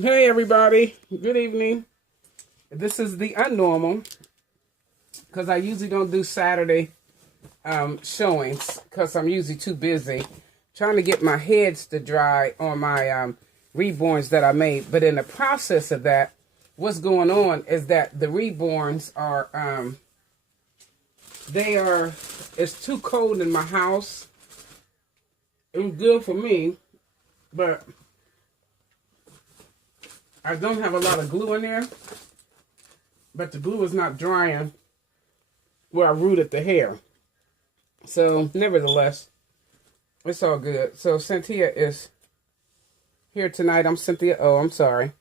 Hey everybody, good evening. This is the unnormal because I usually don't do Saturday showings because I'm usually too busy trying to get my heads to dry on my reborns that I made. But in the process of that, what's going on is that the reborns are it's too cold in my house. It was good for me, but I don't have a lot of glue in there, but the glue is not drying where I rooted the hair. So, nevertheless, it's all good. So, Cynthia is here tonight. I'm Cynthia. Oh, I'm sorry.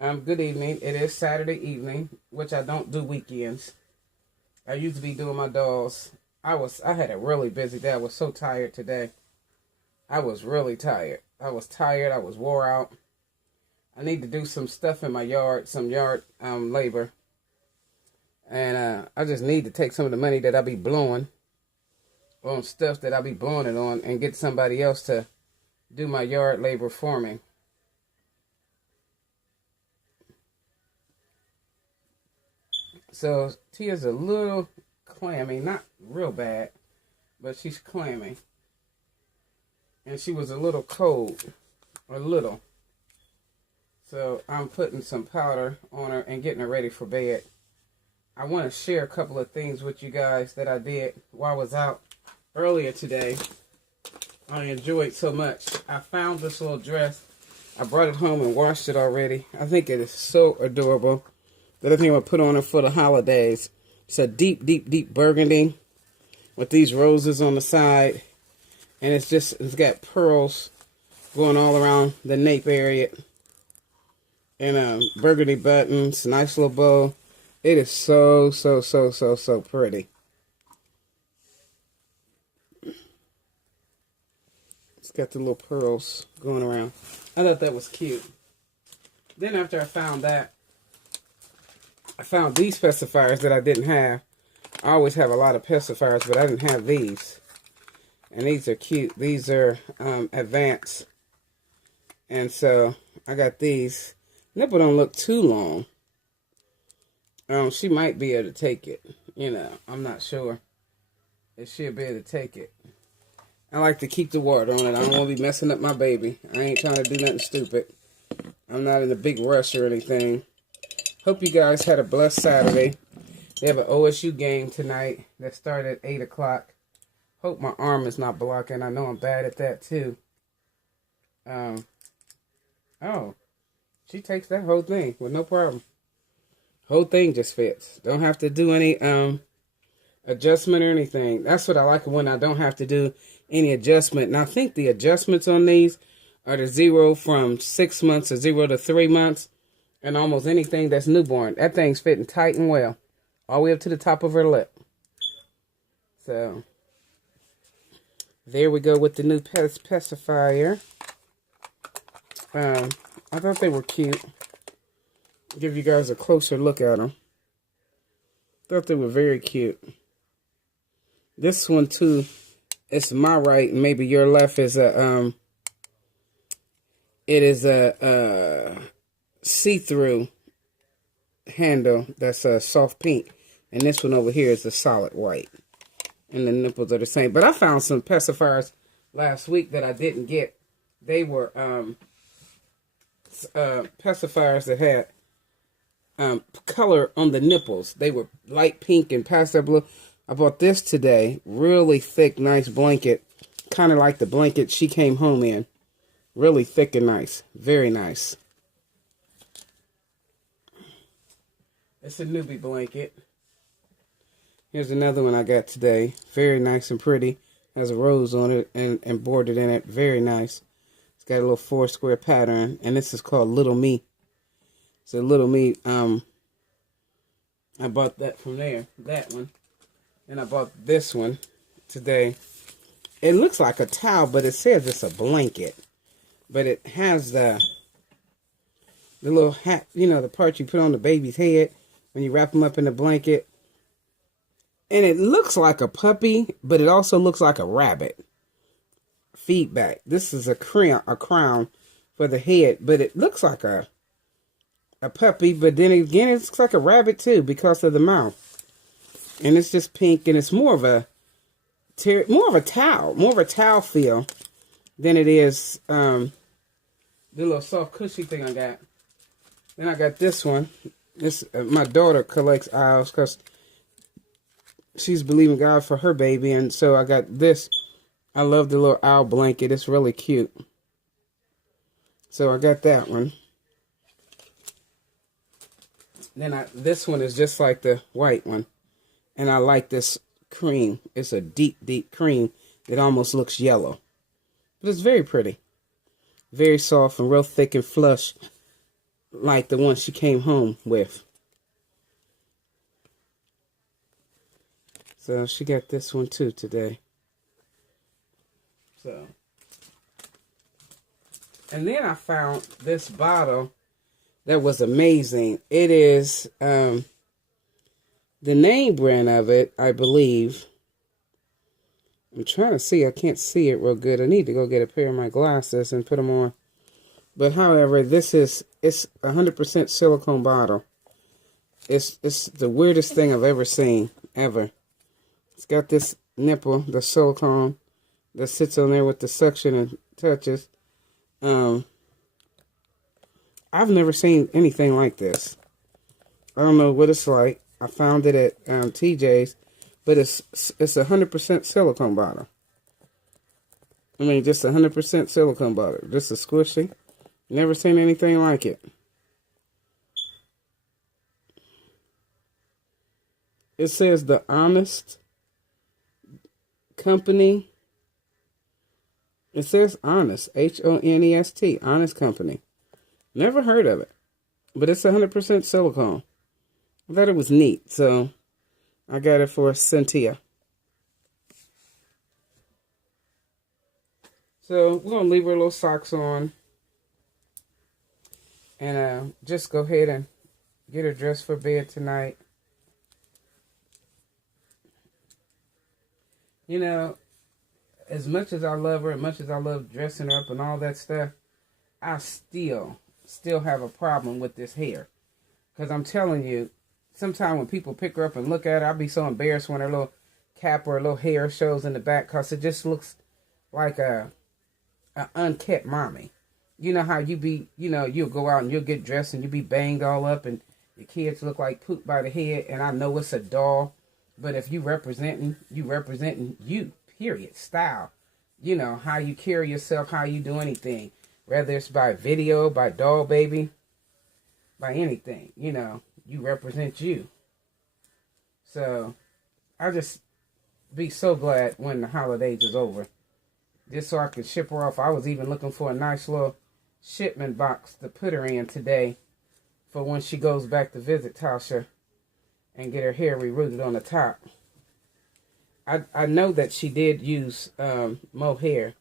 Good evening. It is Saturday evening, which I don't do weekends. I used to be doing my dolls. I had a really busy day. I was so tired today. I was really tired. I was wore out. I need to do some stuff in my yard, some yard labor. And I just need to take some of the money that I be blowing on stuff that I be blowing it on and get somebody else to do my yard labor for me. So Tia's a little clammy, not real bad, but she's clammy. And she was a little cold, a little. So I'm putting some powder on her and getting her ready for bed. I want to share a couple of things with you guys that I did while I was out earlier today. I enjoyed so much. I found this little dress. I brought it home and washed it already. I think it is so adorable that I think I'm going to put on it for the holidays. It's a deep, deep, deep burgundy with these roses on the side. And it's got pearls going all around the nape area. And burgundy buttons, nice little bow. It is so, so, so, so, so pretty. It's got the little pearls going around. I thought that was cute. Then after I found that, I found these pacifiers that I didn't have. I always have a lot of pacifiers, but I didn't have these. And these are cute. These are advanced. And so I got these. Nipple don't look too long. She might be able to take it. You know, I'm not sure if she'll be able to take it. I like to keep the water on it. I don't want to be messing up my baby. I ain't trying to do nothing stupid. I'm not in a big rush or anything. Hope you guys had a blessed Saturday. They have an OSU game tonight that started at 8 o'clock. Hope my arm is not blocking. I know I'm bad at that too. Oh. She takes that whole thing with no problem. Whole thing just fits. Don't have to do any adjustment or anything. That's what I like when I don't have to do any adjustment. And I think the adjustments on these are the 0 from 6 months or 0 to 3 months. And almost anything that's newborn. That thing's fitting tight and well. All the way up to the top of her lip. So, there we go with the new pacifier. I thought they were cute. Give you guys a closer look at them. Thought they were very cute. This one too, it's my right, and maybe your left is a it is a see-through handle that's a soft pink, and this one over here is a solid white. And the nipples are the same. But I found some pacifiers last week that I didn't get. They were pacifiers that had color on the nipples. They were light pink and pastel blue. I bought this today. Really thick, nice blanket. Kind of like the blanket she came home in. Really thick and nice. Very nice. It's a newbie blanket. Here's another one I got today. Very nice and pretty. Has a rose on it and embroidered in it. Very nice. Got a little 4 square pattern, and this is called Little Me. So Little Me, I bought that from there, that one. And I bought this one today. It looks like a towel, but it says it's a blanket. But it has the little hat, you know, the part you put on the baby's head when you wrap them up in a blanket. And it looks like a puppy, but it also looks like a rabbit. Feedback. This is a crown for the head, but it looks like a puppy, but then again, it looks like a rabbit too because of the mouth. And it's just pink, and it's more of a towel feel than it is the little soft cushy thing I got. Then I got this one. This my daughter collects owls because she's believing God for her baby, and so I got this. I love the little owl blanket. It's really cute. So I got that one. Then this one is just like the white one. And I like this cream. It's a deep, deep cream that almost looks yellow. But it's very pretty. Very soft and real thick and flush, like the one she came home with. So she got this one too today. So, and then I found this bottle that was amazing. It is the name brand of it, I believe. I'm trying to see. I can't see it real good. I need to go get a pair of my glasses and put them on. But however, it's 100% silicone bottle. It's the weirdest thing I've ever seen, ever. It's got this nipple, the silicone that sits on there with the suction and touches. I've never seen anything like this. I don't know what it's like. I found it at TJ's, but it's 100% silicone bottle. I mean, just 100% silicone bottle. Just a squishy. Never seen anything like it. It says the Honest Company. It says Honest, Honest, Honest Company. Never heard of it, but it's 100% silicone. I thought it was neat, so I got it for Cynthia. So we're going to leave her little socks on and just go ahead and get her dressed for bed tonight. You know, as much as I love her, as much as I love dressing her up and all that stuff, I still have a problem with this hair. Because I'm telling you, sometimes when people pick her up and look at her, I'll be so embarrassed when her little cap or her little hair shows in the back, because it just looks like a unkept mommy. You know how you'll go out and you'll get dressed and you'll be banged all up and your kids look like poop by the head, and I know it's a doll, but if you representing you, period, style, you know, how you carry yourself, how you do anything, whether it's by video, by doll baby, by anything, you know, you represent you. So I just be so glad when the holidays is over, just so I can ship her off. I was even looking for a nice little shipment box to put her in today for when she goes back to visit Tasha and get her hair rerooted on the top. I know that she did use mohair,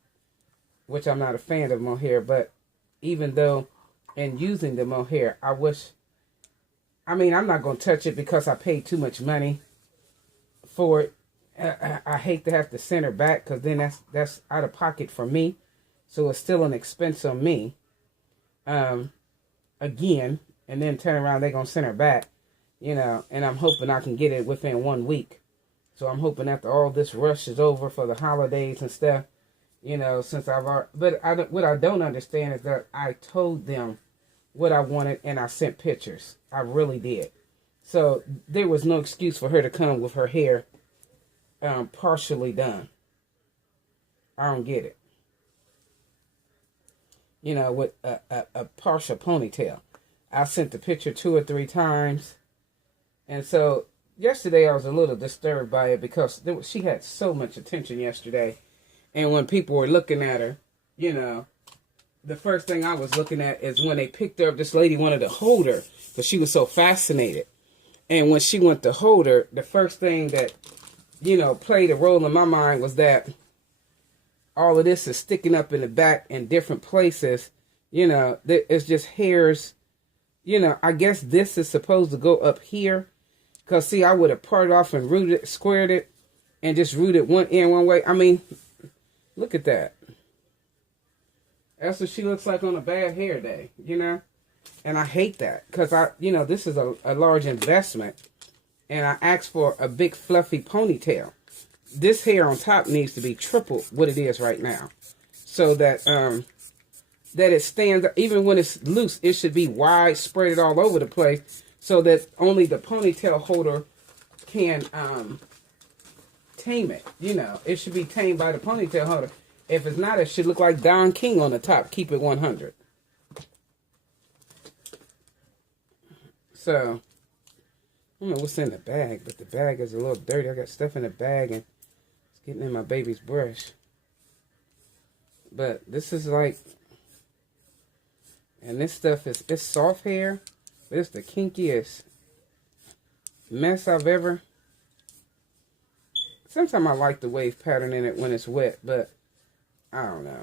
which I'm not a fan of mohair, but even though in using the mohair, I'm not going to touch it because I paid too much money for it. I hate to have to send her back, because then that's out of pocket for me. So it's still an expense on me. Again, and then turn around, they're going to send her back, you know, and I'm hoping I can get it within 1 week. So I'm hoping after all this rush is over for the holidays and stuff, you know, since what I don't understand is that I told them what I wanted and I sent pictures. I really did. So there was no excuse for her to come with her hair partially done. I don't get it. You know, with a partial ponytail. I sent the picture 2 or 3 times. And so yesterday I was a little disturbed by it, because she had so much attention yesterday. And when people were looking at her, you know, the first thing I was looking at is when they picked her up, this lady wanted to hold her because she was so fascinated. And when she went to hold her, the first thing that, you know, played a role in my mind was that all of this is sticking up in the back in different places. You know, it's just hairs. You know, I guess this is supposed to go up here. Because, see, I would have parted off and squared it, and just rooted one end one way. I mean, look at that. That's what she looks like on a bad hair day, you know? And I hate that because this is a large investment, and I asked for a big fluffy ponytail. This hair on top needs to be triple what it is right now, so that that it stands. Even when it's loose, it should be wide, spread it all over the place, so that only the ponytail holder can tame it. You know, it should be tamed by the ponytail holder. If it's not, it should look like Don King on the top. Keep it 100. So, I don't know what's in the bag, but the bag is a little dirty. I got stuff in the bag, and it's getting in my baby's brush. But this is like, and this stuff is, it's soft hair, but it's the kinkiest mess I've ever. Sometimes I like the wave pattern in it when it's wet, but I don't know.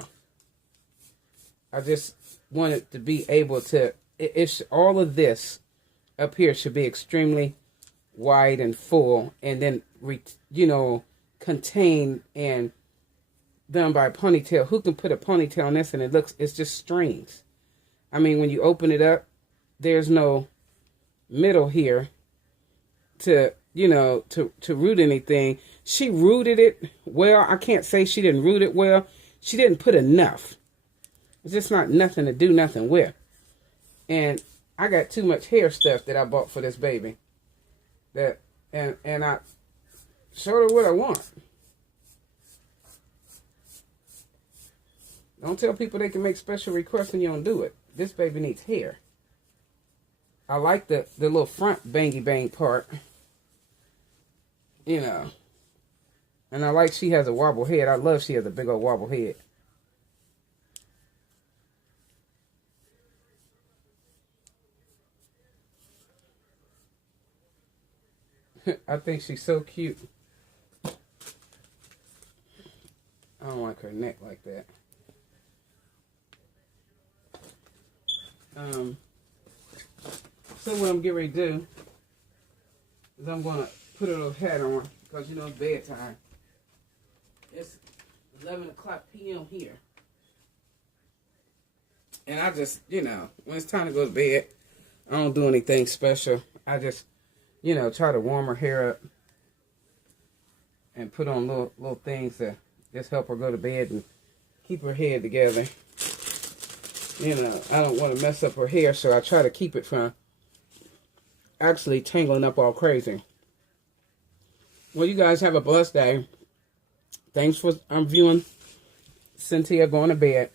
I just want it to be able to, it's all of this up here should be extremely wide and full, and then, contained and done by a ponytail. Who can put a ponytail on this and it's just strings? I mean, when you open it up, there's no middle here to root anything. She rooted it well. I can't say she didn't root it well. She didn't put enough. It's just not nothing to do nothing with. And I got too much hair stuff that I bought for this baby. And I showed her what I want. Don't tell people they can make special requests and you don't do it. This baby needs hair. I like the little front bangy bang part. And I like she has a wobble head. I love she has a big old wobble head. I think she's so cute. I don't like her neck like that. So what I'm getting ready to do is I'm going to put a little hat on because, it's bedtime. It's 11 o'clock p.m. here. And I just, when it's time to go to bed, I don't do anything special. I just, try to warm her hair up and put on little things to just help her go to bed and keep her head together. I don't want to mess up her hair, so I try to keep it from actually tangling up all crazy. Well, you guys have a blessed day. Thanks for viewing Cynthia going to bed.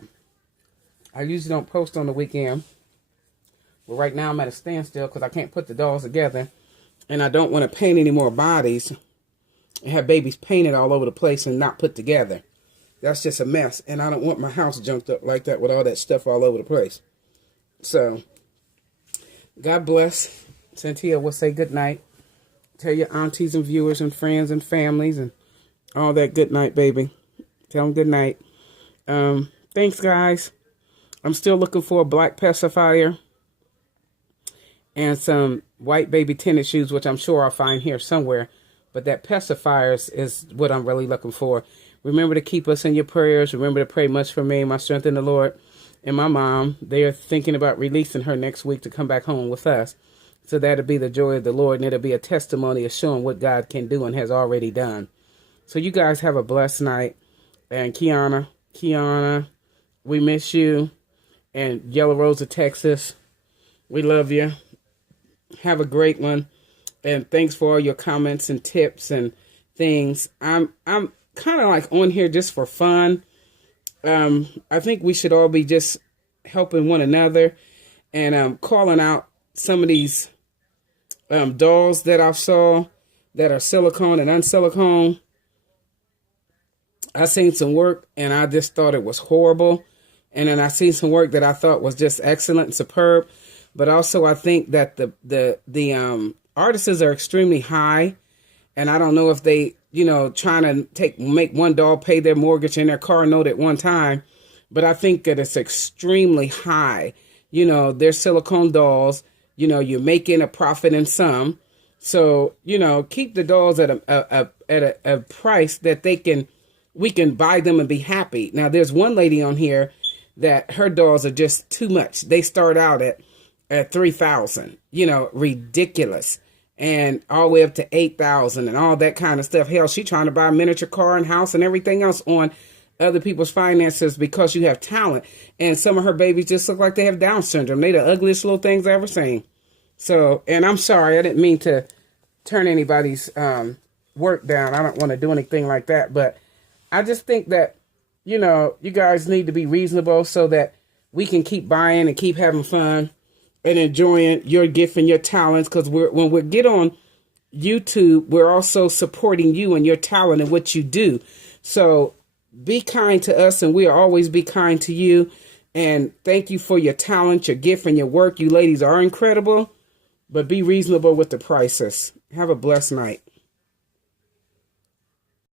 I usually don't post on the weekend. But right now I'm at a standstill because I can't put the dolls together. And I don't want to paint any more bodies and have babies painted all over the place and not put together. That's just a mess. And I don't want my house junked up like that with all that stuff all over the place. So, God bless. Cynthia will say good night. Tell your aunties and viewers and friends and families and all that good night, baby. Tell them good night. Thanks, guys. I'm still looking for a black pacifier and some white baby tennis shoes, which I'm sure I'll find here somewhere. But that pacifier is what I'm really looking for. Remember to keep us in your prayers. Remember to pray much for me, my strength in the Lord, and my mom. They are thinking about releasing her next week to come back home with us. So that'll be the joy of the Lord, and it'll be a testimony of showing what God can do and has already done. So you guys have a blessed night. And Kiana, we miss you. And Yellow Rose of Texas, we love you. Have a great one. And thanks for all your comments and tips and things. I'm kind of like on here just for fun. I think we should all be just helping one another and calling out some of these dolls that I saw that are silicone and unsilicone. I seen some work and I just thought it was horrible. And then I seen some work that I thought was just excellent and superb. But also I think that the artists are extremely high. And I don't know if they, trying to make one doll pay their mortgage and their car note at one time. But I think that it's extremely high. They're silicone dolls. You're making a profit in some. So, keep the dolls at a price that we can buy them and be happy. Now, there's one lady on here that her dolls are just too much. They start out at 3,000, ridiculous. And all the way up to 8,000 and all that kind of stuff. Hell, she trying to buy a miniature car and house and everything else on other people's finances because you have talent. And some of her babies just look like they have Down syndrome. They the ugliest little things I ever seen. So, and I'm sorry, I didn't mean to turn anybody's work down. I don't want to do anything like that. But I just think that, you guys need to be reasonable so that we can keep buying and keep having fun and enjoying your gift and your talents, because when we get on YouTube, we're also supporting you and your talent and what you do. So be kind to us, and we'll always be kind to you. And thank you for your talent, your gift, and your work. You ladies are incredible, but be reasonable with the prices. Have a blessed night.